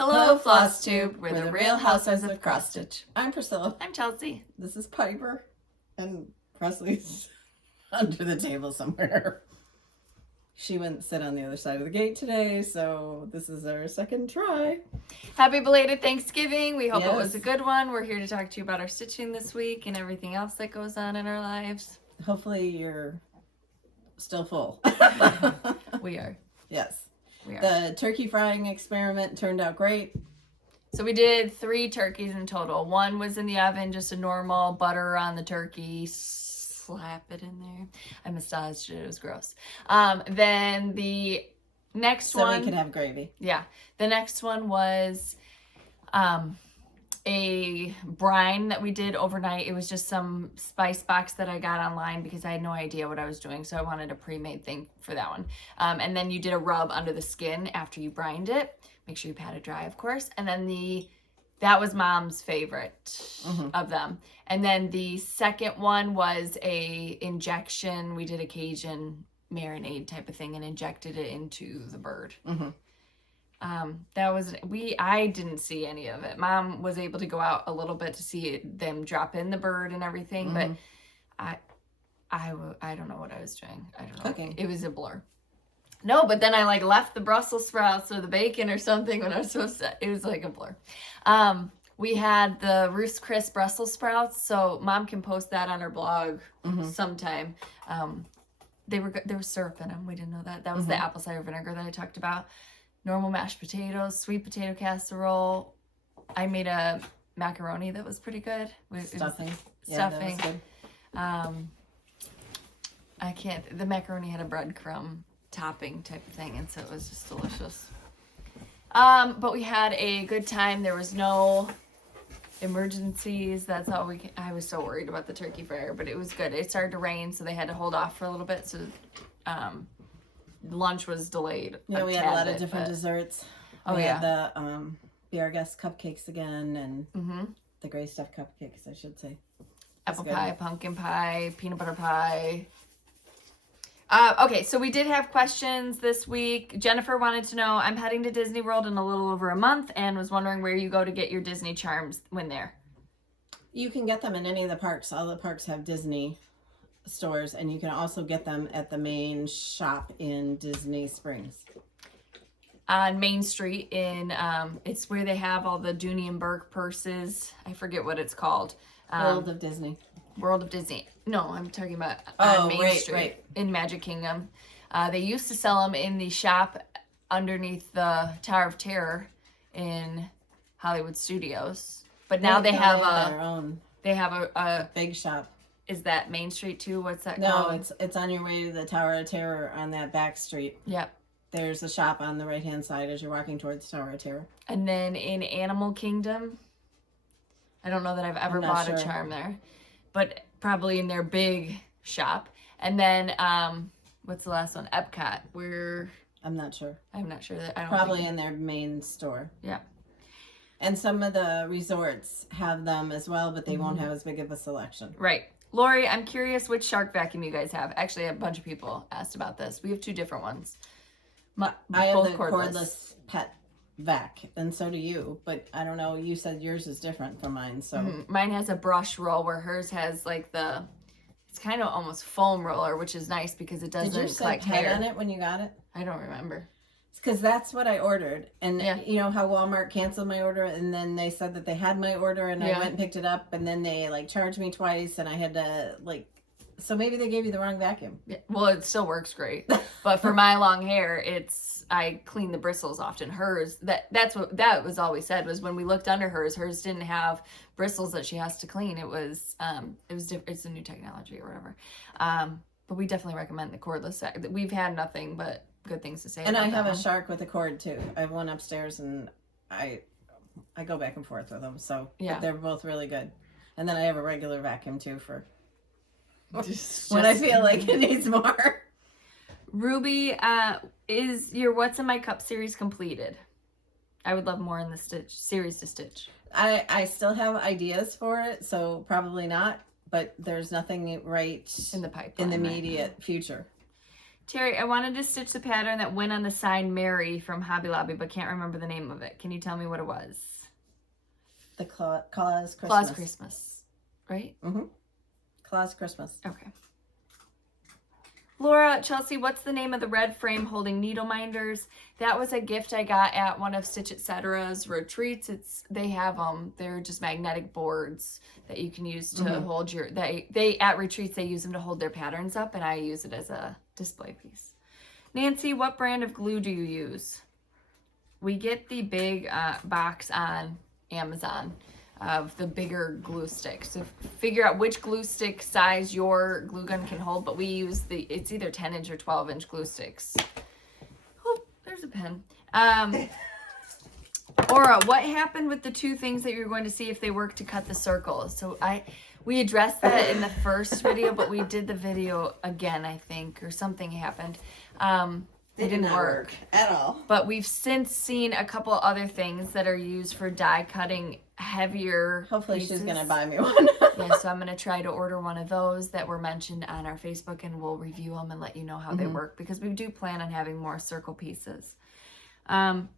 Hello, Flosstube. We're the real Housewives of Cross Stitch. I'm Priscilla. I'm Chelsea. This is Piper. And Presley's under the table somewhere. She wouldn't sit on the other side of the gate today, so this is our second try. Happy belated Thanksgiving. We hope Yes. it was a good one. We're here to talk to you about our stitching this week and everything else that goes on in our lives. Hopefully you're still full. We are. Yes. We are. The turkey frying experiment turned out great. So we did 3 turkeys in total. One was in the oven, just a normal butter on the turkey. Slap it in there. I massaged it. It was gross. Then the next one. So we could have gravy. Yeah. The next one was a brine that we did overnight. It was just some spice box that I got online because I had no idea what I was doing. So I wanted a pre-made thing for that one. And then you did a rub under the skin after you brined it. Make sure you pat it dry, of course. And then that was Mom's favorite of them. And then the second one was a injection. We did a Cajun marinade type of thing and injected it into the bird. I didn't see any of it. Mom was able to go out a little bit to see them drop in the bird and everything, but I don't know what I was doing. I don't know. Cooking. It was a blur. No, but then I left the Brussels sprouts or the bacon or something when I was supposed to. It was like a blur. We had the Ruth's Chris Brussels sprouts, so Mom can post that on her blog sometime. There was syrup in them. We didn't know that. That was the apple cider vinegar that I talked about. Normal mashed potatoes, sweet potato casserole. I made a macaroni that was pretty good. Stuffing. Stuffing. That was good. The macaroni had a breadcrumb topping type of thing, and so it was just delicious. But we had a good time. There was no emergencies. That's all I was so worried about the turkey fryer, but it was good. It started to rain, so they had to hold off for a little bit, so lunch was delayed. Yeah, we had a lot of different desserts. We had the Be Our Guest cupcakes again, and the gray stuffed cupcakes, I should say. Apple pie, pumpkin pie, peanut butter pie. Okay, so we did have questions this week. Jennifer wanted to know, I'm heading to Disney World in a little over a month and was wondering where you go to get your Disney charms when there. You can get them in any of the parks. All the parks have Disney stores, and you can also get them at the main shop in Disney Springs. On Main Street it's where they have all the Dooney and Burke purses. I forget what it's called. World of Disney. World of Disney. No, I'm talking about on Main Street right. in Magic Kingdom. They used to sell them in the shop underneath the Tower of Terror in Hollywood Studios. But now they have their own. They have a big shop. Is that Main Street too? What's that called? No, it's on your way to the Tower of Terror on that back street. Yep. There's a shop on the right-hand side as you're walking towards Tower of Terror. And then in Animal Kingdom, I don't know that I've ever bought a charm there, but probably in their big shop. And then, what's the last one? Epcot. I'm not sure. I'm not sure that. I don't Probably in their main store. Yeah. And some of the resorts have them as well, but they won't have as big of a selection. Right. Lori, I'm curious which shark vacuum you guys have. Actually, a bunch of people asked about this. We have 2 different ones. I have the cordless pet vac, and so do you. But I don't know. You said yours is different from mine, so mine has a brush roll where hers has it's kind of almost foam roller, which is nice because it doesn't collect hair. Did you say pet on it when you got it? I don't remember. Because that's what I ordered, and you know how Walmart canceled my order, and then they said that they had my order, and I went and picked it up, and then they charged me twice, and I had to so maybe they gave you the wrong vacuum. Yeah, well, it still works great, but for my long hair, I clean the bristles often. Hers, that was always said was when we looked under hers didn't have bristles that she has to clean. It's a new technology or whatever. But we definitely recommend the cordless. We've had nothing but good things to say. And I have a shark with a cord too. I have one upstairs, and I go back and forth with them. So they're both really good. And then I have a regular vacuum too for when I feel like it needs more. Ruby, is your What's in My Cup series completed? I would love more in the series to stitch. I still have ideas for it, so probably not. But there's nothing right in the pipeline, in the immediate future. Terry, I wanted to stitch the pattern that went on the sign Mary from Hobby Lobby, but can't remember the name of it. Can you tell me what it was? The Claus Christmas. Claus Christmas, right? Mm-hmm. Claus Christmas. Okay. Laura, Chelsea, what's the name of the red frame holding needle minders? That was a gift I got at one of Stitch Etc's retreats. They have them. They're just magnetic boards that you can use to hold your. They at retreats they use them to hold their patterns up, and I use it as a display piece. Nancy, what brand of glue do you use? We get the big box on Amazon of the bigger glue sticks. So figure out which glue stick size your glue gun can hold, but we use it's either 10-inch or 12-inch glue sticks. Oh, there's a pen. Aura, what happened with the two things that you were going to see if they work to cut the circles? So we addressed that in the first video, but we did the video again, I think, or something happened. They didn't work at all. But we've since seen a couple other things that are used for die cutting heavier Hopefully pieces. She's going to buy me one. Yeah, so I'm going to try to order one of those that were mentioned on our Facebook, and we'll review them and let you know how they work, because we do plan on having more circle pieces. And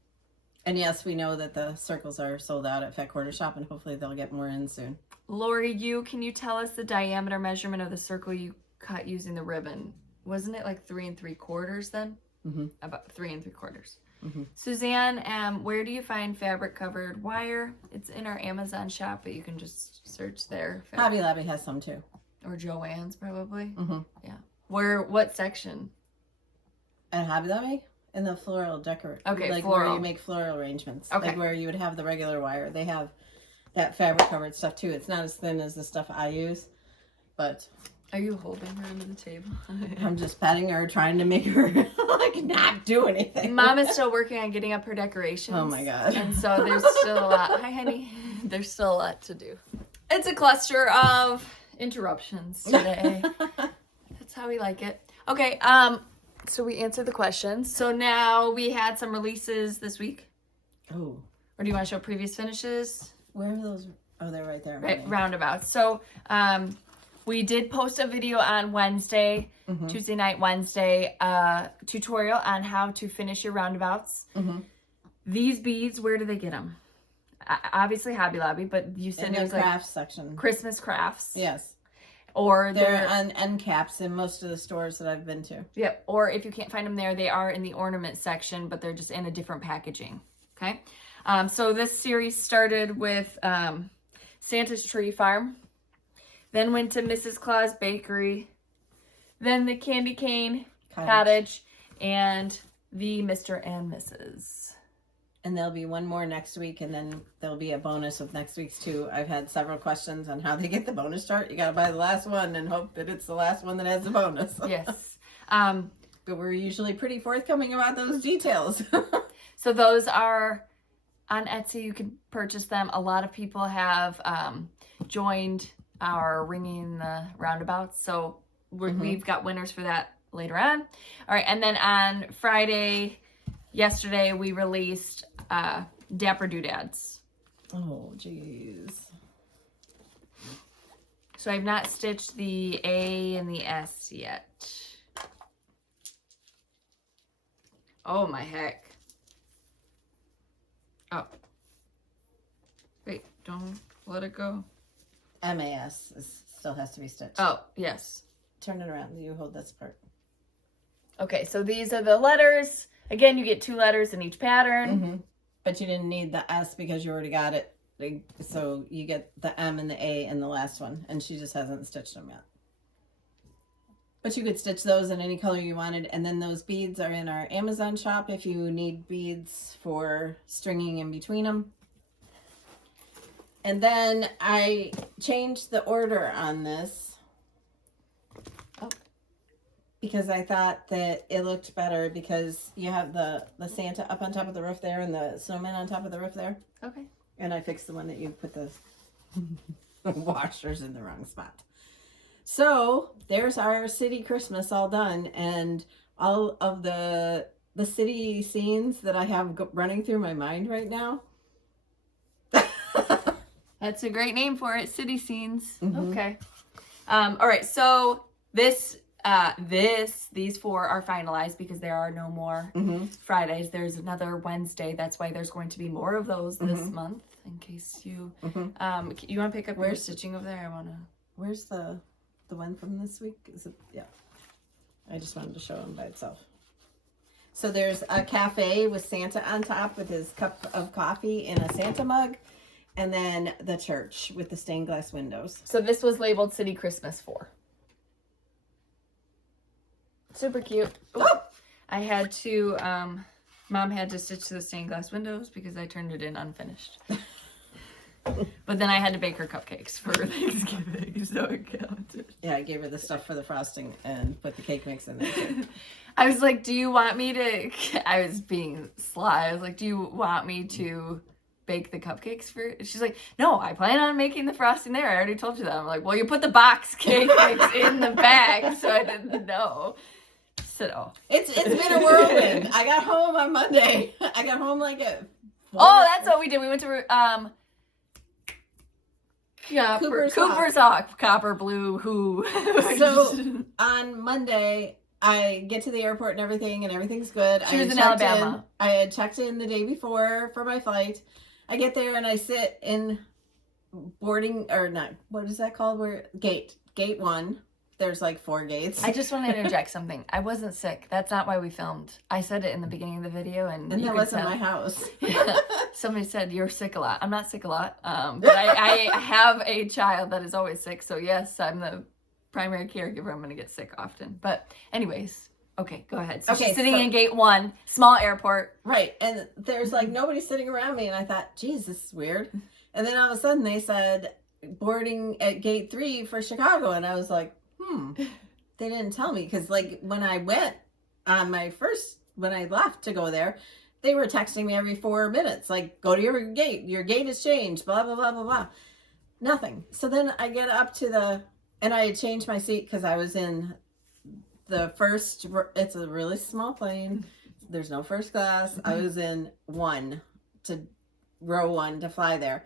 yes, we know that the circles are sold out at Fat Quarter Shop, and hopefully they'll get more in soon. Lori, can you tell us the diameter measurement of the circle you cut using the ribbon? Wasn't it like 3 3/4 then? Mm-hmm. About 3 3/4. Mm-hmm. Suzanne, where do you find fabric covered wire? It's in our Amazon shop, but you can just search there. Hobby Lobby has some too. Or Joann's probably. Mm-hmm. Yeah. What section? At Hobby Lobby? In the floral decor. Okay, like floral. where you make floral arrangements. Okay. Like where you would have the regular wire. They have that fabric covered stuff too. It's not as thin as the stuff I use, but Are you holding her under the table? I'm just petting her, trying to make her like not do anything. Mom is still working on getting up her decorations. Oh my God. And so there's still a lot. Hi, honey. There's still a lot to do. It's a cluster of interruptions today. That's how we like it. Okay, so we answered the questions. So now we had some releases this week. Oh. Or do you want to show previous finishes? Where are those? Oh, they're right there. Right, roundabouts. So we did post a video on Wednesday, Tuesday night, Wednesday, tutorial on how to finish your roundabouts. These beads, where do they get them? Obviously Hobby Lobby, but you said in it the was crafts like section. Christmas crafts. Yes. Or they're on end caps in most of the stores that I've been to. Yep. Or if you can't find them there, they are in the ornament section, but they're just in a different packaging. Okay. So this series started with Santa's Tree Farm, then went to Mrs. Claus Bakery, then the Candy Cane Cottage, and the Mr. and Mrs. And there'll be one more next week, and then there'll be a bonus of next week's too. I've had several questions on how they get the bonus chart. You got to buy the last one and hope that it's the last one that has the bonus. Yes. But we're usually pretty forthcoming about those details. So those are on Etsy. You can purchase them. A lot of people have joined our Ringing the Roundabouts. So we've got winners for that later on. All right. And then on Friday, yesterday, we released Dapper Doodads. Oh, jeez. So I've not stitched the A and the S yet. Oh, my heck. Oh. Wait, don't let it go. MAS still has to be stitched. Oh, yes. Turn it around. You hold this part. Okay, so these are the letters. Again, you get 2 letters in each pattern. But you didn't need the S because you already got it. So you get the M and the A in the last one. And she just hasn't stitched them yet. But you could stitch those in any color you wanted. And then those beads are in our Amazon shop if you need beads for stringing in between them. And then I changed the order on this. Because I thought that it looked better because you have the Santa up on top of the roof there and the snowman on top of the roof there. Okay. And I fixed the one that you put the washers in the wrong spot. So there's our city Christmas all done, and all of the city scenes that I have running through my mind right now. That's a great name for it, city scenes. Okay. All right, so this These 4 are finalized because there are no more Fridays. There's another Wednesday. That's why there's going to be more of those this month. In case you, you want to pick up your stitching over there? I want to. Where's the one from this week? Is it? Yeah. I just wanted to show them by itself. So there's a cafe with Santa on top with his cup of coffee in a Santa mug. And then the church with the stained glass windows. So this was labeled City Christmas 4. Super cute. Oh! I had to, Mom had to stitch the stained glass windows because I turned it in unfinished. But then I had to bake her cupcakes for Thanksgiving, so it counted. Yeah, I gave her the stuff for the frosting and put the cake mix in there too. I was like, do you want me to, I was being sly. I was like, do you want me to bake the cupcakes for, she's like, no, I plan on making the frosting there. I already told you that. I'm like, well, you put the box cake mix in the bag, so I didn't know. So it's been a whirlwind. I got home on Monday. I got home like at 4. Oh, that's what we did. We went to Cooper's Hawk, copper, blue, who. So on Monday, I get to the airport and everything's good. She was in Alabama. I had checked in the day before for my flight. I get there and I sit in boarding, or not, what is that called? Gate 1. There's like 4 gates. I just want to interject something. I wasn't sick. That's not why we filmed. I said it in the beginning of the video, and that wasn't my house. Yeah. Somebody said you're sick a lot. I'm not sick a lot, but I have a child that is always sick. So yes, I'm the primary caregiver. I'm going to get sick often. But anyways, okay, go ahead. So she's sitting in gate 1, small airport. Right, and there's like nobody sitting around me, and I thought, geez, this is weird. And then all of a sudden they said boarding at gate 3 for Chicago, and I was like, they didn't tell me, because like when I went on when I left to go there, they were texting me every 4 minutes, like, go to your gate has changed, blah, blah, blah, blah, blah. Nothing. So then I get up to and I had changed my seat because I was in the first, it's a really small plane. There's no first class. I was in row 1 to fly there.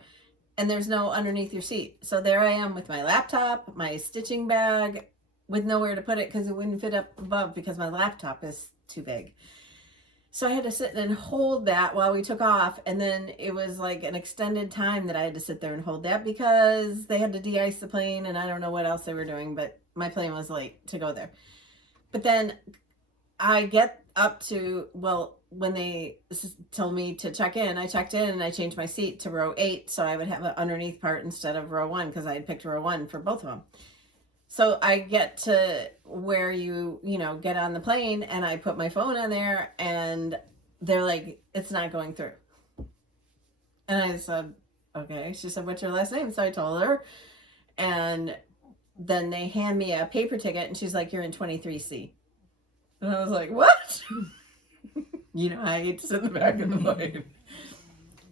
And there's no underneath your seat. So there I am with my laptop, my stitching bag, with nowhere to put it because it wouldn't fit up above because my laptop is too big. So I had to sit and hold that while we took off. And then it was like an extended time that I had to sit there and hold that because they had to de-ice the plane and I don't know what else they were doing, but my plane was late to go there. But then I get up to, when they told me to check in, I checked in and I changed my seat to row 8 so I would have an underneath part instead of row 1 because I had picked row 1 for both of them. So I get to where you get on the plane and I put my phone on there and they're like, it's not going through. And I said, okay. She said, what's your last name? So I told her, and then they hand me a paper ticket and she's like, you're in 23C. And I was like, what? I hate to sit in the back of the plane.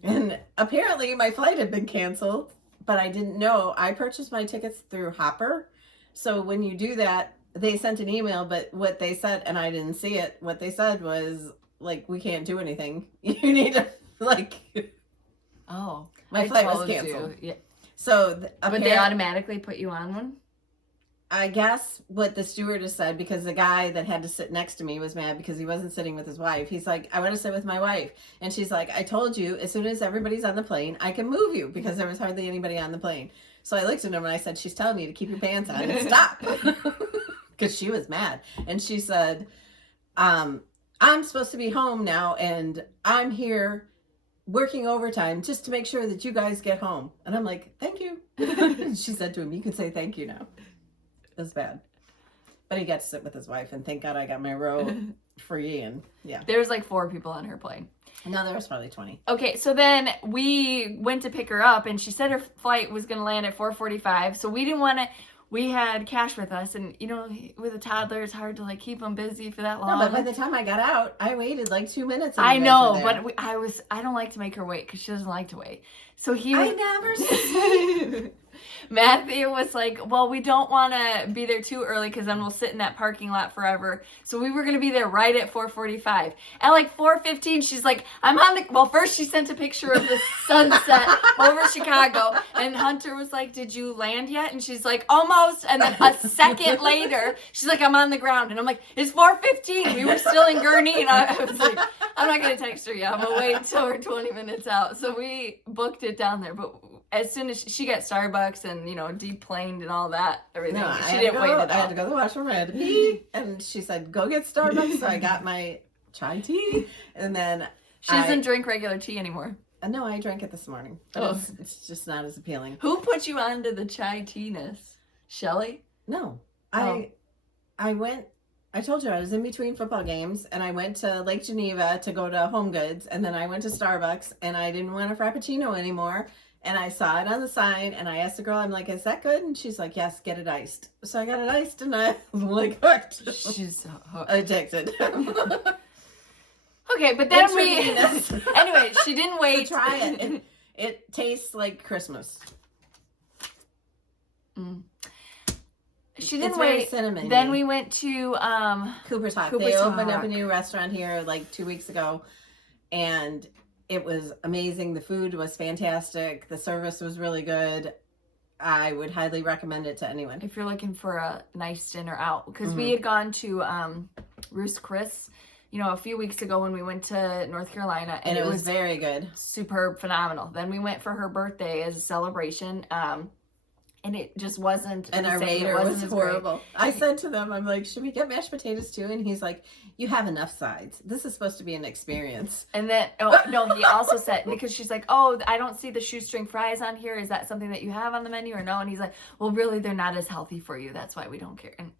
And apparently my flight had been canceled, but I didn't know. I purchased my tickets through Hopper. So when you do that, they sent an email, but what they said, and I didn't see it, what they said was, like, we can't do anything. You need to, like... Oh. My flight was canceled. Yeah. So... But they automatically put you on one? I guess what the stewardess said, because the guy that had to sit next to me was mad because he wasn't sitting with his wife. He's like, I want to sit with my wife. And she's like, I told you, as soon as everybody's on the plane, I can move you, because there was hardly anybody on the plane. So I looked at him and I said, she's telling me to keep your pants on and stop. Because she was mad. And she said, I'm supposed to be home now and I'm here working overtime just to make sure that you guys get home. And I'm like, thank you. She said to him, you can say thank you now. It was bad. But he got to sit with his wife, and thank God I got my row free, and yeah. There was like 4 people on her plane. No, there was probably 20. Okay, so then we went to pick her up, and she said her flight was going to land at 4:45, so we didn't want to, we had Cash with us, and with a toddler, it's hard to like keep them busy for that long. No, but by the time I got out, I waited like 2 minutes. I know, but I don't like to make her wait, because she doesn't like to wait. So I never Matthew was like, well, we don't want to be there too early because then we'll sit in that parking lot forever. So we were going to be there right at 4:45. At like 4:15, she's like, I'm on the... Well, first she sent a picture of the sunset over Chicago. And Hunter was like, did you land yet? And she's like, almost. And then a second later, she's like, I'm on the ground. And I'm like, it's 4:15. We were still in Gurnee. And I was like, I'm not going to text her yet. I'm going to wait until we're 20 minutes out. So we booked it down there. But as soon as she got Starbucks and, you know, deplaned and all that, everything, she didn't wait it out. I had to go to the washroom. I had to pee. And she said, go get Starbucks. So I got my chai tea. And then she doesn't drink regular tea anymore. No, I drank it this morning. But it's just not as appealing. Who put you onto the chai tea-ness? Shelly? No. I went... I told you I was in between football games, and I went to Lake Geneva to go to Home Goods, and then I went to Starbucks, and I didn't want a Frappuccino anymore, and I saw it on the sign, and I asked the girl, I'm like, is that good? And she's like, yes, get it iced. So I got it iced, and I was like hooked. She's hooked. Addicted. Okay, but then anyway, she didn't wait. So try it. It tastes like Christmas. Mm. She didn't it's wait. Very cinnamon. Then we went to Cooper's Hawk. They opened up a new restaurant here like 2 weeks ago, and it was amazing. The food was fantastic. The service was really good. I would highly recommend it to anyone if you're looking for a nice dinner out. Because we had gone to Ruth's Chris, you know, a few weeks ago when we went to North Carolina, and it was very good, superb, phenomenal. Then we went for her birthday as a celebration. And it just wasn't. And our waiter was horrible. I said to them, I'm like, should we get mashed potatoes too? And he's like, you have enough sides. This is supposed to be an experience. And then, he also said, because she's like, oh, I don't see the shoestring fries on here. Is that something that you have on the menu or no? And he's like, well, really, they're not as healthy for you. That's why we don't care. And,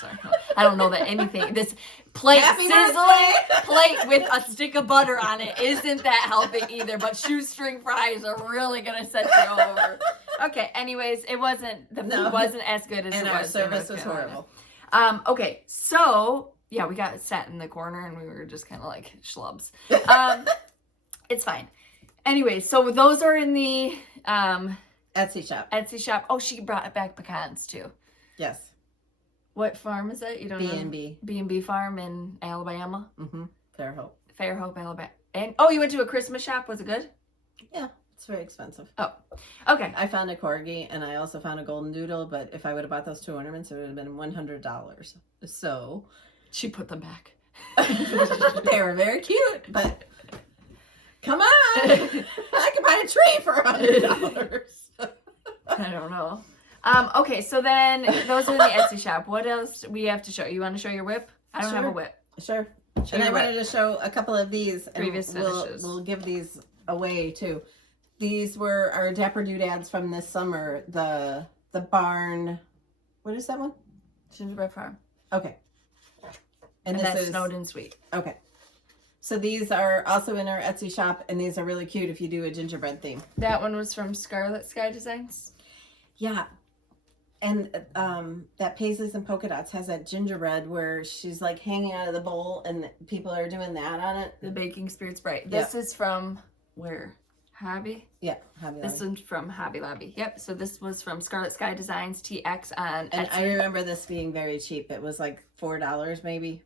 sorry, I don't know that anything. This plate, sizzling plate with a stick of butter on it isn't that healthy either. But shoestring fries are really going to set you over. Okay, anyways, the food wasn't as good as it was. And our service was horrible. Okay, so, yeah, we got sat in the corner and we were just kind of like schlubs. It's fine. Anyways, so those are in the Etsy shop. Etsy shop. Oh, she brought back pecans too. Yes. What farm is it? You don't know? B&B. B&B farm in Alabama? Mm-hmm. Fairhope, Alabama. And, you went to a Christmas shop? Was it good? Yeah. It's very expensive. Oh, okay. I found a corgi and I also found a golden doodle, but if I would have bought those two ornaments, it would have been $100. So she put them back. They were very cute, but come on, I could buy a tree for $100. I don't know. Okay, so then those are in the Etsy shop. What else we have to show? You want to show your whip? I don't have a whip. Sure. And I wanted to show a couple of these. Previous finishes. We'll give these away too. These were our Dapper Doodads from this summer. The barn. What is that one? Gingerbread Farm. Okay. And this is Snowden Sweet. Okay. So these are also in our Etsy shop, and these are really cute if you do a gingerbread theme. That one was from Scarlet Sky Designs? Yeah. And that Paisleys and Polka Dots has that gingerbread where she's like hanging out of the bowl, and people are doing that on it. The Baking Spirits Bright. This is from where? Hobby? Yeah, Hobby Lobby. This one's from Hobby Lobby. Yep. So this was from Scarlet Sky Designs TX on And Etsy. I remember this being very cheap. It was like $4 maybe.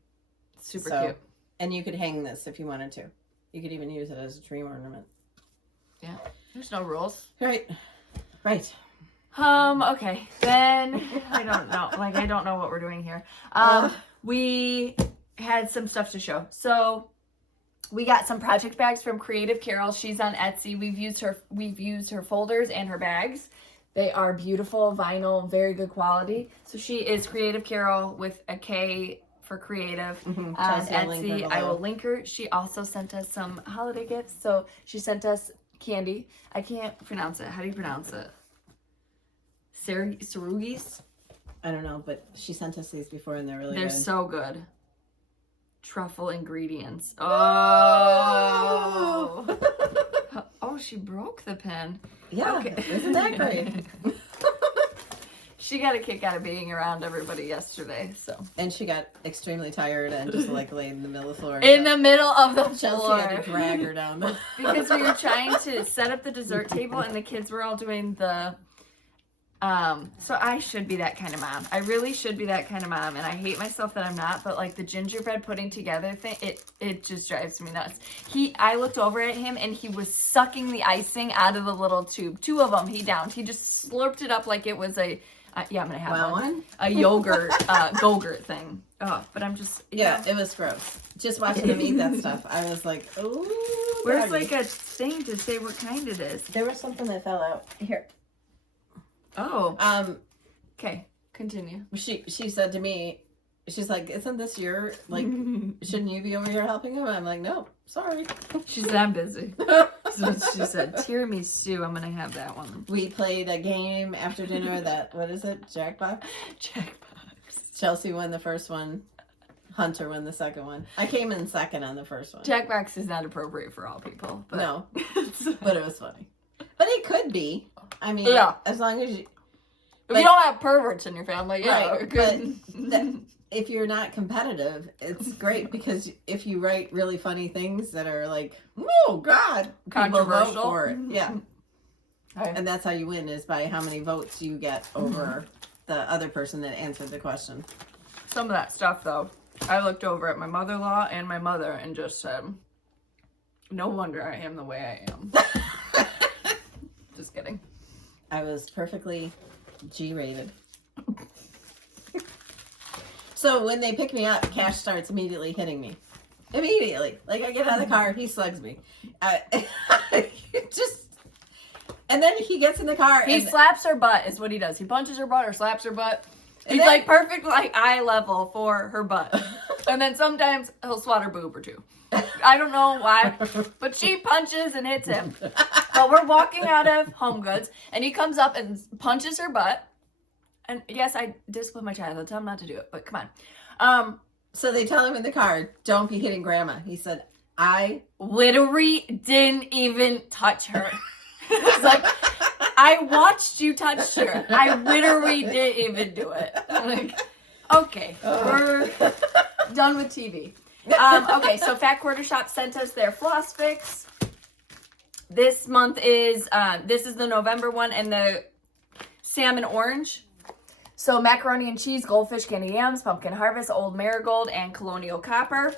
Super cute. And you could hang this if you wanted to. You could even use it as a tree ornament. Yeah. There's no rules. Right. Right. Okay. Then I don't know. I don't know what we're doing here. We had some stuff to show. So we got some project bags from Creative Carol. She's on Etsy. We've used her folders and her bags. They are beautiful, vinyl, very good quality. So she is Creative Carol with a K for creative on Etsy. I will link her. She also sent us some holiday gifts. So she sent us candy. I can't pronounce it. How do you pronounce it? Sarugis? I don't know, but she sent us these before and they're really good. They're so good. Truffle ingredients. Oh. Oh, she broke the pen. Yeah, okay. Isn't that great? She got a kick out of being around everybody yesterday, so. And she got extremely tired and just laid in the middle of the floor. In the middle of the floor. Chelsea had to drag her down. Because we were trying to set up the dessert table and the kids were all doing the So I should be that kind of mom. I really should be that kind of mom, and I hate myself that I'm not, but like the gingerbread pudding together thing, it just drives me nuts. I looked over at him and he was sucking the icing out of the little tube. 2 of them he downed. He just slurped it up like it was a, yeah, I'm gonna have one. A yogurt, Go-Gurt thing. Oh, but I'm just, yeah, it was gross. Just watching him eat that stuff, I was like, ooh. Where's like a thing to say what kind it is? There was something that fell out. Here. Oh. Okay, continue. She said to me, she's like, isn't this your, like, shouldn't you be over here helping him? I'm like, no, sorry. She said, I'm busy. So she said, tiramisu, I'm going to have that one. We played a game after dinner that, what is it, Jackbox? Jackbox. Chelsea won the first one. Hunter won the second one. I came in second on the first one. Jackbox is not appropriate for all people. But... No, but it was funny. But it could be. I mean, as long as you... If you don't have perverts in your family, yeah. Right, but if you're not competitive, it's great because if you write really funny things that are like, oh, God, people vote for it. Yeah. And that's how you win, is by how many votes you get over the other person that answered the question. Some of that stuff, though, I looked over at my mother-in-law and my mother and just said, no wonder I am the way I am. Just kidding. I was perfectly G-rated. So when they pick me up, Cash starts immediately hitting me. Immediately. Like, I get out of the car, he slugs me. And then he gets in the car. He slaps her butt is what he does. He punches her butt or slaps her butt. He's like perfect, like eye level for her butt. And then sometimes he'll swat her boob or two. I don't know why, but she punches and hits him. But we're walking out of Home Goods, and he comes up and punches her butt. And yes, I discipline my child. I'll tell him not to do it, but come on. So they tell him in the car, don't be hitting grandma. He said, I literally didn't even touch her. It's like, I watched you touch her. I literally didn't even do it. I'm like, okay, we're done with TV. Okay, so Fat Quarter Shop sent us their floss fix. This month is, this is the November one, and the salmon orange. So macaroni and cheese, goldfish, candy yams, pumpkin harvest, old marigold, and colonial copper.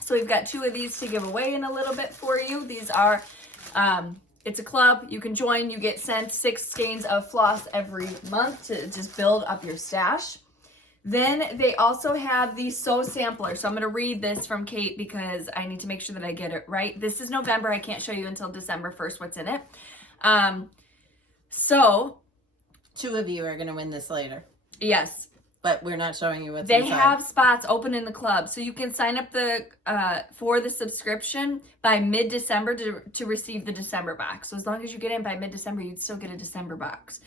So we've got 2 of these to give away in a little bit for you. These are, it's a club. You can join. You get sent 6 skeins of floss every month to just build up your stash. Then they also have the Sew Sampler. So I'm going to read this from Kate because I need to make sure that I get it right. This is November. I can't show you until December 1st what's in it. So 2 of you are going to win this later. Yes. But we're not showing you what's They inside. have spots open in the club. So you can sign up for the subscription by mid-December to receive the December box. So as long as you get in by mid-December, you'd still get a December box.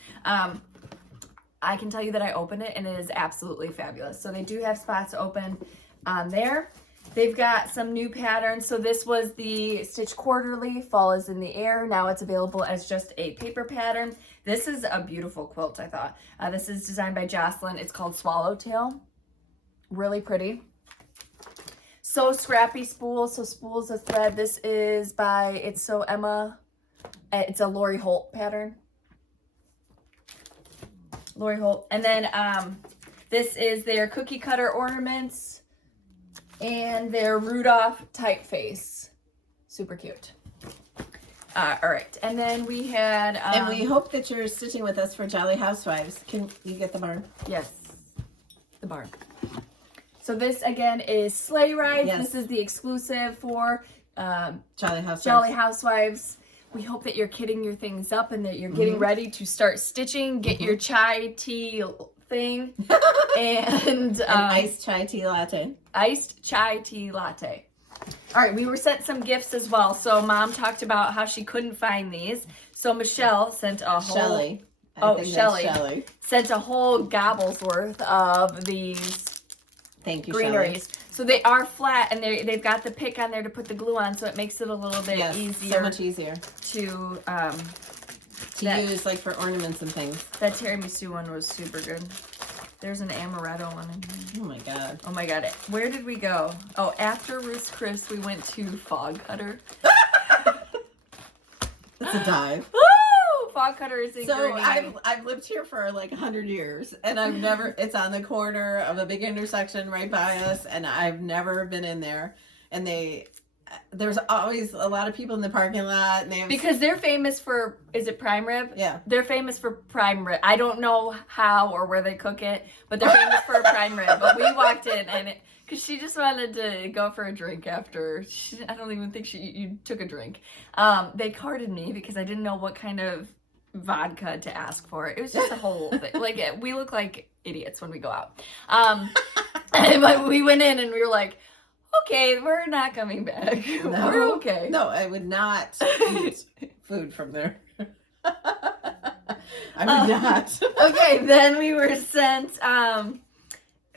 I can tell you that I opened it and it is absolutely fabulous. So they do have spots open on there. They've got some new patterns. So this was the Stitch Quarterly, Fall is in the Air. Now it's available as just a paper pattern. This is a beautiful quilt, I thought. This is designed by Jocelyn. It's called Swallowtail. Really pretty. So Scrappy Spool. So Spools of Thread. This is by It's So Emma. It's a Lori Holt pattern. Lori Holt. And then this is their cookie cutter ornaments and their Rudolph typeface. Super cute. All right. And then we had... and we hope that you're stitching with us for Jolly Housewives. Can you get the barn? Yes. The barn. So this, again, is Sleigh Rides. Yes. This is the exclusive for Jolly Housewives. Jolly Housewives. We hope that you're kitting your things up and that you're getting ready to start stitching. Get your chai tea thing. And an iced chai tea latte. Iced chai tea latte. All right, we were sent some gifts as well. So Mom talked about how she couldn't find these. So Michelle sent a whole... Shelly. Shelly. Sent a whole gobble's worth of these Thank you, greeneries. Shelly. So they are flat, and they've got the pick on there to put the glue on, so it makes it a little bit easier. So much easier. To use, like, for ornaments and things. That tiramisu one was super good. There's an amaretto one in here. Oh my god. Oh my god. Where did we go? Oh, after Ruth's Chris, we went to Fog Cutter. That's a dive. Woo! fog cutter isn't So green. I've lived here for like 100 years, and I've never. It's on the corner of a big intersection right by us, and I've never been in there. And there's always a lot of people in the parking lot, and they have, because they're famous for, is it prime rib? Yeah, they're famous for prime rib. I don't know how or where they cook it, but they're famous for prime rib. But we walked in and because she just wanted to go for a drink after. I don't even think you took a drink. They carded me because I didn't know what kind of vodka to ask for. It was just a whole thing. Like, we look like idiots when we go out. But we went in and we were like, okay, we're not coming back. No, we're okay. No, I would not eat food from there. I would not. Okay, then we were sent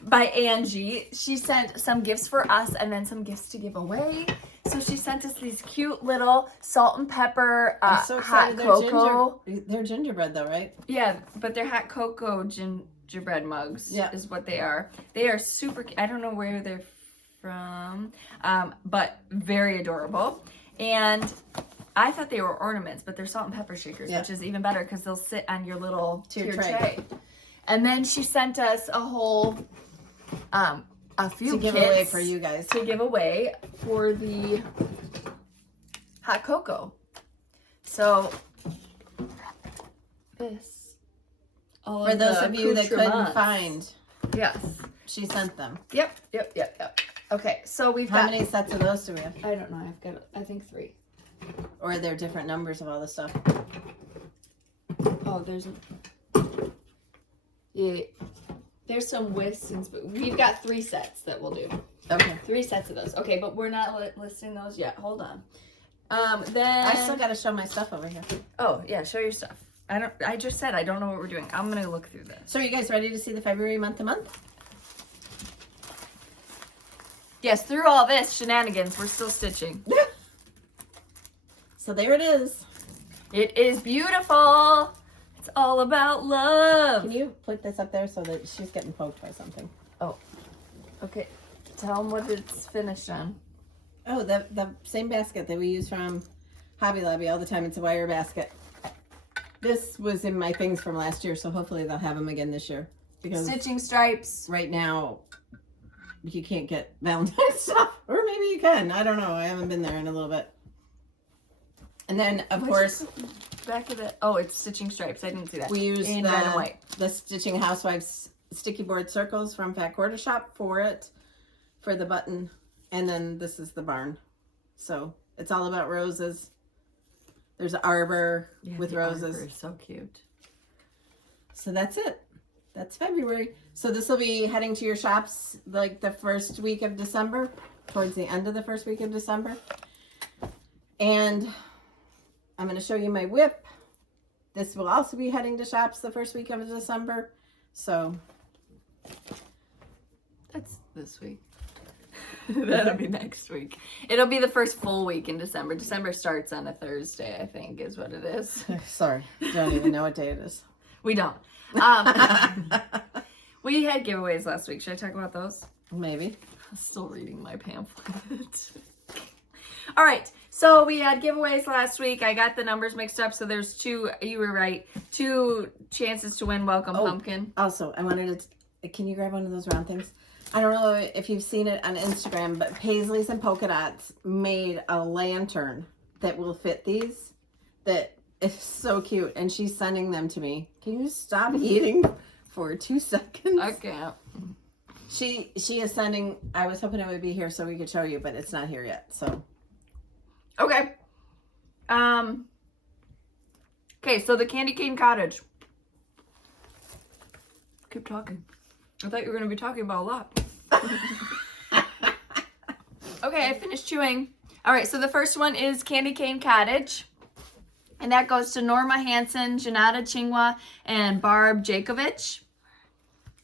by Angie. She sent some gifts for us and then some gifts to give away. So she sent us these cute little salt and pepper I'm so hot excited. cocoa. They're gingerbread though, right? Yeah, but they're hot cocoa gingerbread mugs. Yeah, is what they are. They are super. I don't know where they're from, but very adorable. And I thought they were ornaments, but they're salt and pepper shakers, which is even better because they'll sit on your little tier tray. And then she sent us a whole, a few to give kits away for you guys. to give away for the hot cocoa. So this, all for of those the of you that couldn't accoutrements. find, Yes. she sent them. Yep. Okay, so we've How got. many sets of those do we have? I don't know. I've got, I think 3. Or are there different numbers of all this stuff? Oh, there's some whisks and we've got 3 sets that we'll do. Okay. 3 sets of those. Okay, but we're not listing those yet. Hold on. Then I still got to show my stuff over here. Oh yeah, show your stuff. I just said I don't know what we're doing. I'm gonna look through this. So are you guys ready to see the February month to month? Yes, through all this shenanigans, we're still stitching. So there it is. It is beautiful. It's all about love. Can you put this up there so that she's getting poked by something? Oh, okay. Tell them what it's finished on. Oh, the same basket that we use from Hobby Lobby all the time. It's a wire basket. This was in my things from last year, so hopefully they'll have them again this year. Because Stitching stripes. right now, you can't get Valentine's stuff. Or maybe you can. I don't know. I haven't been there in a little bit. And then, of course, back of it. Oh, it's stitching stripes. I didn't see that. we use in red and white. the Stitching Housewives sticky board circles from Fat Quarter Shop for it, for the button. And then this is the barn. So it's all about roses. There's an arbor with roses. Arbor is so cute. So that's it. That's February. So this will be heading to your shops like the first week of December, towards the end of the first week of December. And I'm going to show you my whip. This will also be heading to shops the first week of December. So that's this week. That'll be next week. It'll be the first full week in December. December starts on a Thursday, I think, is what it is. sorry, don't even know what day it is. We don't. We had giveaways last week. Should I talk about those? Maybe. I'm still reading my pamphlet. All right. So we had giveaways last week. I got the numbers mixed up. So there's 2, you were right, 2 chances to win Welcome Pumpkin. Also, I wanted to, can you grab one of those round things? I don't know if you've seen it on Instagram, but Paisleys and Polka Dots made a lantern that will fit these. That is so cute. And she's sending them to me. Can you stop eating for 2 seconds? I can't. She is sending, I was hoping it would be here so we could show you, but it's not here yet. So okay. Okay, so the Candy Cane Cottage. Keep talking. I thought you were going to be talking about a lot. Okay, I finished chewing. All right, so the first one is Candy Cane Cottage. And that goes to Norma Hansen, Janata Chingwa, and Barb Jakovich.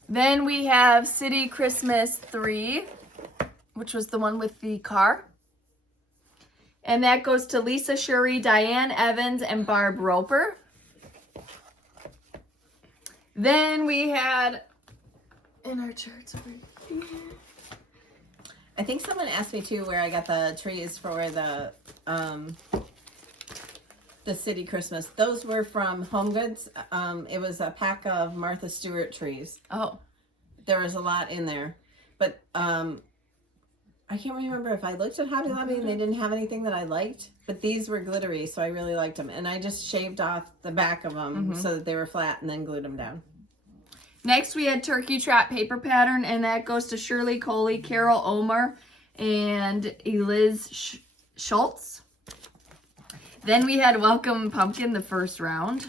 Then we have City Christmas 3, which was the one with the car. And that goes to Lisa Shuri, Diane Evans, and Barb Roper. Then we had in our charts over here. I think someone asked me too where I got the trees for the the City Christmas. Those were from Home Goods. It was a pack of Martha Stewart trees. Oh. There was a lot in there. But I can't remember if I looked at Hobby Lobby and they didn't have anything that I liked. But these were glittery, so I really liked them. And I just shaved off the back of them so that they were flat and then glued them down. Next, we had Turkey Trot paper pattern, and that goes to Shirley Coley, Carol Omer, and Eliz Schultz. Then we had Welcome Pumpkin, the first round.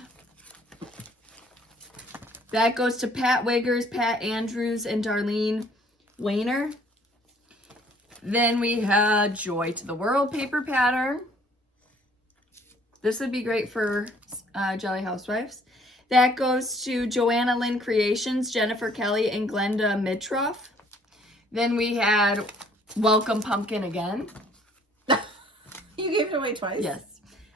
That goes to Pat Wiggers, Pat Andrews, and Darlene Weiner. Then we had Joy to the World paper pattern. This would be great for Jelly Housewives. That goes to Joanna Lynn Creations, Jennifer Kelly, and Glenda Mitroff. Then we had Welcome Pumpkin again. You gave it away twice? Yes.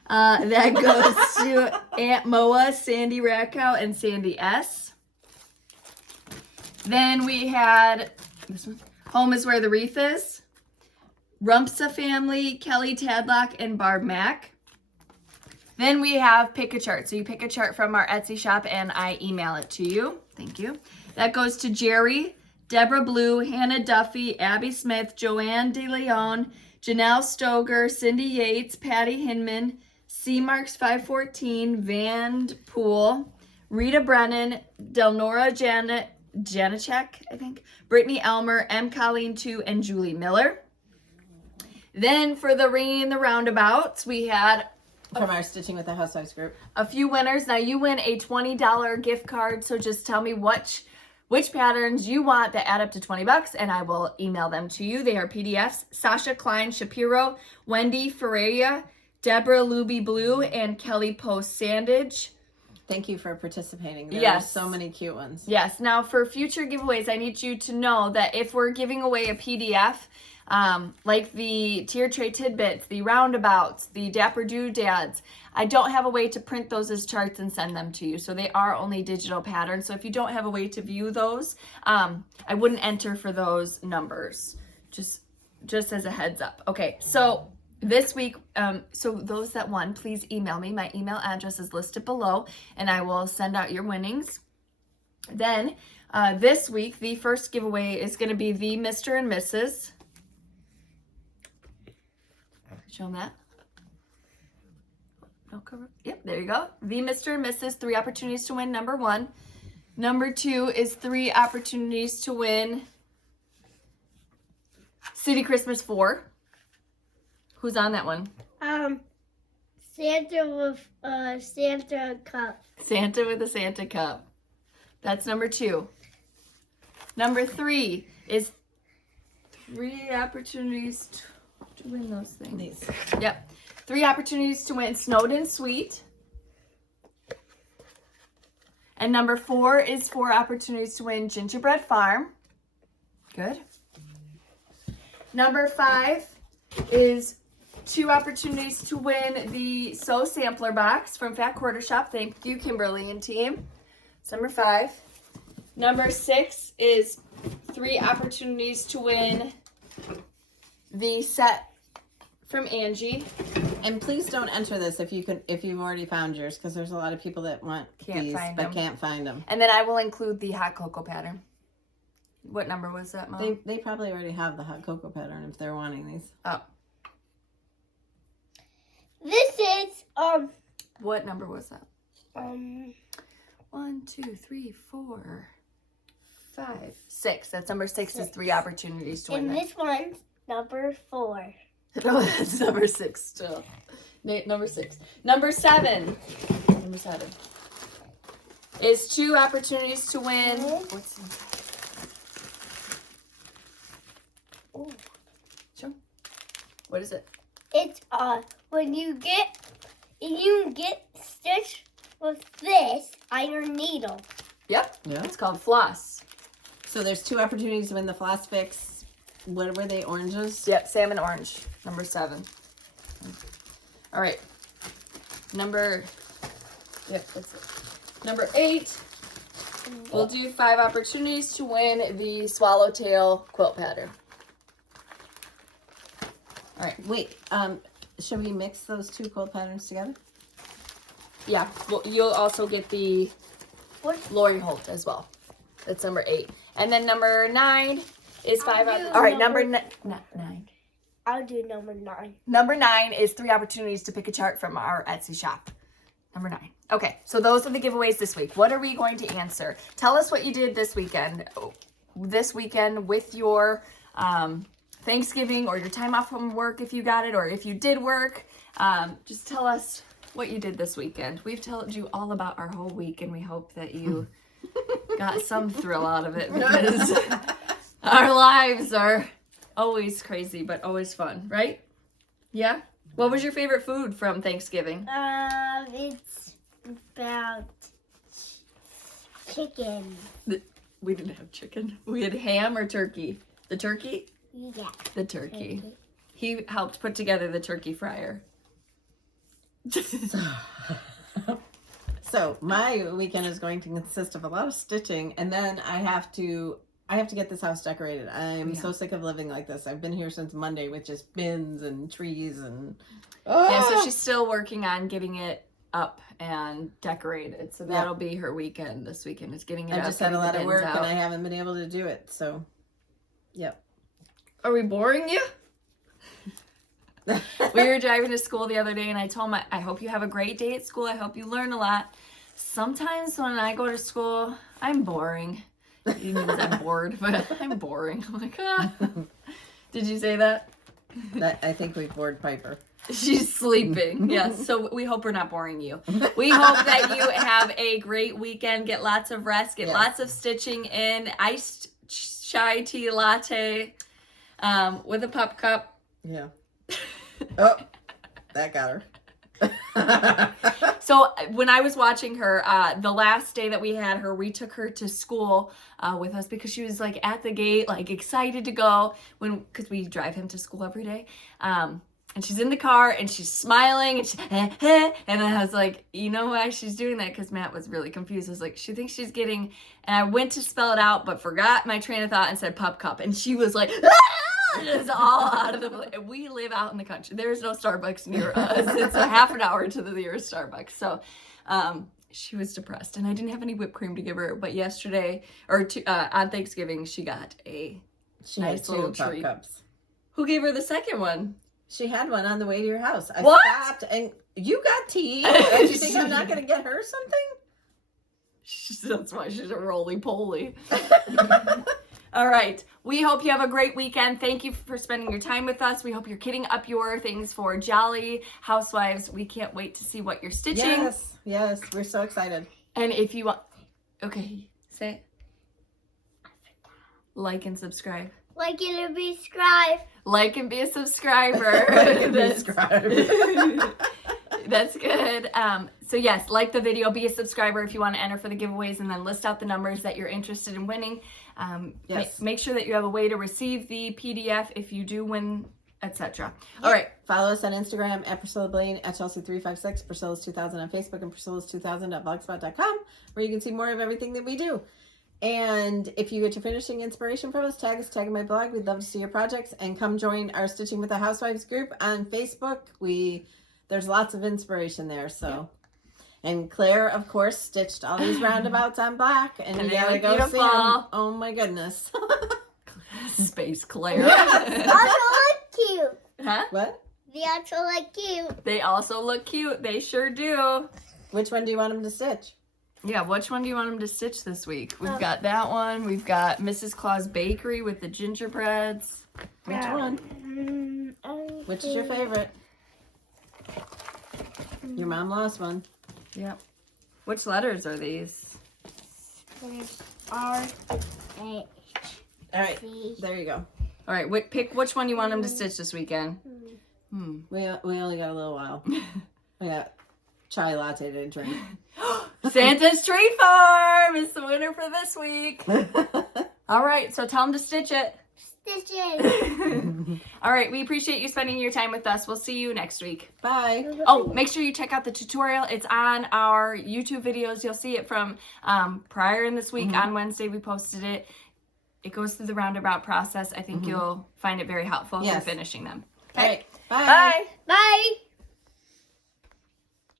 That goes to Aunt Moa, Sandy Radkow, and Sandy S. Then we had this one. Home is Where the Wreath Is. Rumpsa Family, Kelly Tadlock, and Barb Mack. Then we have Pick a Chart. So you pick a chart from our Etsy shop and I email it to you. Thank you. That goes to Jerry, Deborah Blue, Hannah Duffy, Abby Smith, Joanne DeLeon, Janelle Stoger, Cindy Yates, Patty Hinman, C Marks 514, Van Poole, Rita Brennan, Delnora Janacek, I think, Brittany Elmer, M. Colleen 2, and Julie Miller. Then for the Ringing the Roundabouts, we had from our Stitching with the Housewives group. A few winners. Now you win a $20 gift card. So just tell me which patterns you want that add up to $20 and I will email them to you. They are PDFs. Sasha Klein Shapiro, Wendy Ferreira, Deborah Luby Blue, and Kelly Post Sandage. Thank you for participating. There yes. are so many cute ones. Yes. Now for future giveaways, I need you to know that if we're giving away a PDF, like the Tier Tray Tidbits, the Roundabouts, the Dapper Doodads, I don't have a way to print those as charts and send them to you. So they are only digital patterns. So if you don't have a way to view those, I wouldn't enter for those numbers. Just as a heads up. Okay, so this week, so those that won, please email me. My email address is listed below and I will send out your winnings. Then this week, the first giveaway is going to be the Mr. and Mrs. Show them that. No cover. Yep, there you go. The Mr. and Mrs. 3 opportunities to win, number 1. Number 2 is 3 opportunities to win City Christmas 4. Who's on that one? Santa with a Santa cup. Santa with a Santa cup. That's number 2. Number 3 is 3 opportunities to win those things. These. Yep. 3 opportunities to win Snowden Suite. And number 4 is 4 opportunities to win Gingerbread Farm. Good. Number 5 is 2 opportunities to win the Sew Sampler Box from Fat Quarter Shop. Thank you, Kimberly and team. It's number 5. Number 6 is 3 opportunities to win the set from Angie. And please don't enter this if you've already found yours, because there's a lot of people that want these but can't find them. And then I will include the hot cocoa pattern. What number was that, Mom? They probably already have the hot cocoa pattern if they're wanting these. Oh. This is What number was that? 1, 2, 3, 4, 5, 6. That's number 6 is 3 opportunities to win. and this one's number 4. No, that's number 6 still. Number 6. Number 7. Number 7 is 2 opportunities to win. What's Ooh. Sure. What is it? It's when you get stitched with this iron needle. Yep. Yeah. It's called Floss. So there's 2 opportunities to win the Floss Fix. What were they? Oranges? Yep. Salmon orange. Number 7. All right. Yep. That's it. Number 8. We'll do 5 opportunities to win the Swallowtail quilt pattern. All right. Wait. Should we mix those 2 quilt patterns together? Yeah, well, you'll also get the Lori Holt as well. That's number 8. And then number 9 is 5 opportunities. All right, number 9. I'll do number 9. Number 9 is 3 opportunities to pick a chart from our Etsy shop. Number 9. Okay, so those are the giveaways this week. What are we going to answer? Tell us what you did this weekend. This weekend with your Thanksgiving or your time off from work if you got it, or if you did work. Just tell us what you did this weekend. We've told you all about our whole week, and we hope that you got some thrill out of it, because our lives are always crazy, but always fun, right? Yeah? What was your favorite food from Thanksgiving? It's about chicken. We didn't have chicken. We had ham or turkey. The turkey? Yeah. The turkey. He helped put together the turkey fryer. So my weekend is going to consist of a lot of stitching, and then I have to get this house decorated. I'm so sick of living like this. I've been here since Monday with just bins and trees and yeah, so she's still working on getting it up and decorated. So that'll be her weekend this weekend, is getting it up. I just had a lot of work and I haven't been able to do it. So yep. Are we boring you? We were driving to school the other day, and I told him, I hope you have a great day at school. I hope you learn a lot. Sometimes when I go to school, I'm boring. It means I'm bored, but I'm boring. I'm like, ah. Did you say that? I think we bored Piper. She's sleeping. Yes. So we hope we're not boring you. We hope that you have a great weekend. Get lots of rest. Get lots of stitching in. Iced chai tea latte with a pup cup. Yeah. Oh, that got her. So when I was watching her, the last day that we had her, we took her to school with us because she was like at the gate, like excited to go because we drive him to school every day. And she's in the car and she's smiling and and then I was like, you know why she's doing that? Because Matt was really confused. I was like, she thinks she's getting, and I went to spell it out, but forgot my train of thought and said pup cup. And she was like, it's all out of the, we live out in the country. There's no Starbucks near us. It's a half an hour to the nearest Starbucks. So she was depressed, and I didn't have any whipped cream to give her. But yesterday, or on Thanksgiving, she got a nice little treat. Cups. Who gave her the second one? She had one on the way to your house. I what? stopped, and you got tea. And you think I'm not going to get her something? That's why she's a roly-poly. All right. We hope you have a great weekend. Thank you for spending your time with us. We hope you're kitting up your things for Jolly Housewives. We can't wait to see what you're stitching. Yes. We're so excited. And if you want... Okay, say it. Like and subscribe. Like and be subscribed. Like and be a subscriber. That's good. So yes, like the video, be a subscriber if you want to enter for the giveaways, and then list out the numbers that you're interested in winning. Make sure that you have a way to receive the PDF if you do win, etc. All right. Follow us on Instagram at Priscilla Blaine, at Chelsea356, Priscilla's 2000 on Facebook, and Priscilla's2000.blogspot.com, where you can see more of everything that we do. And if you get your finishing inspiration from us, tag us, tag in my blog. We'd love to see your projects, and come join our Stitching with the Housewives group on Facebook. There's lots of inspiration there. So, and Claire, of course, stitched all these roundabouts on black, and you gotta go see them. Oh my goodness, Space Claire. They also look cute. Huh? What? They also look cute. They also look cute. They sure do. Which one do you want them to stitch? Yeah, which one do you want them to stitch this week? We've got that one. We've got Mrs. Claus Bakery with the gingerbreads. Which one? Which is your favorite? Your mom lost one. Yep. Which letters are these? R, H. All right, there you go. All right, pick which one you want them to stitch this weekend. We only got a little while. We got chai latte to drink. Santa's Tree Farm is the winner for this week. All right, so tell them to stitch it. Stitches. All right, we appreciate you spending your time with us. We'll see you next week. Bye. Oh, make sure you check out the tutorial. It's on our YouTube videos. You'll see it from prior in this week. On Wednesday, we posted it. It goes through the roundabout process. I think you'll find it very helpful for finishing them. Okay. All right. Bye. Bye.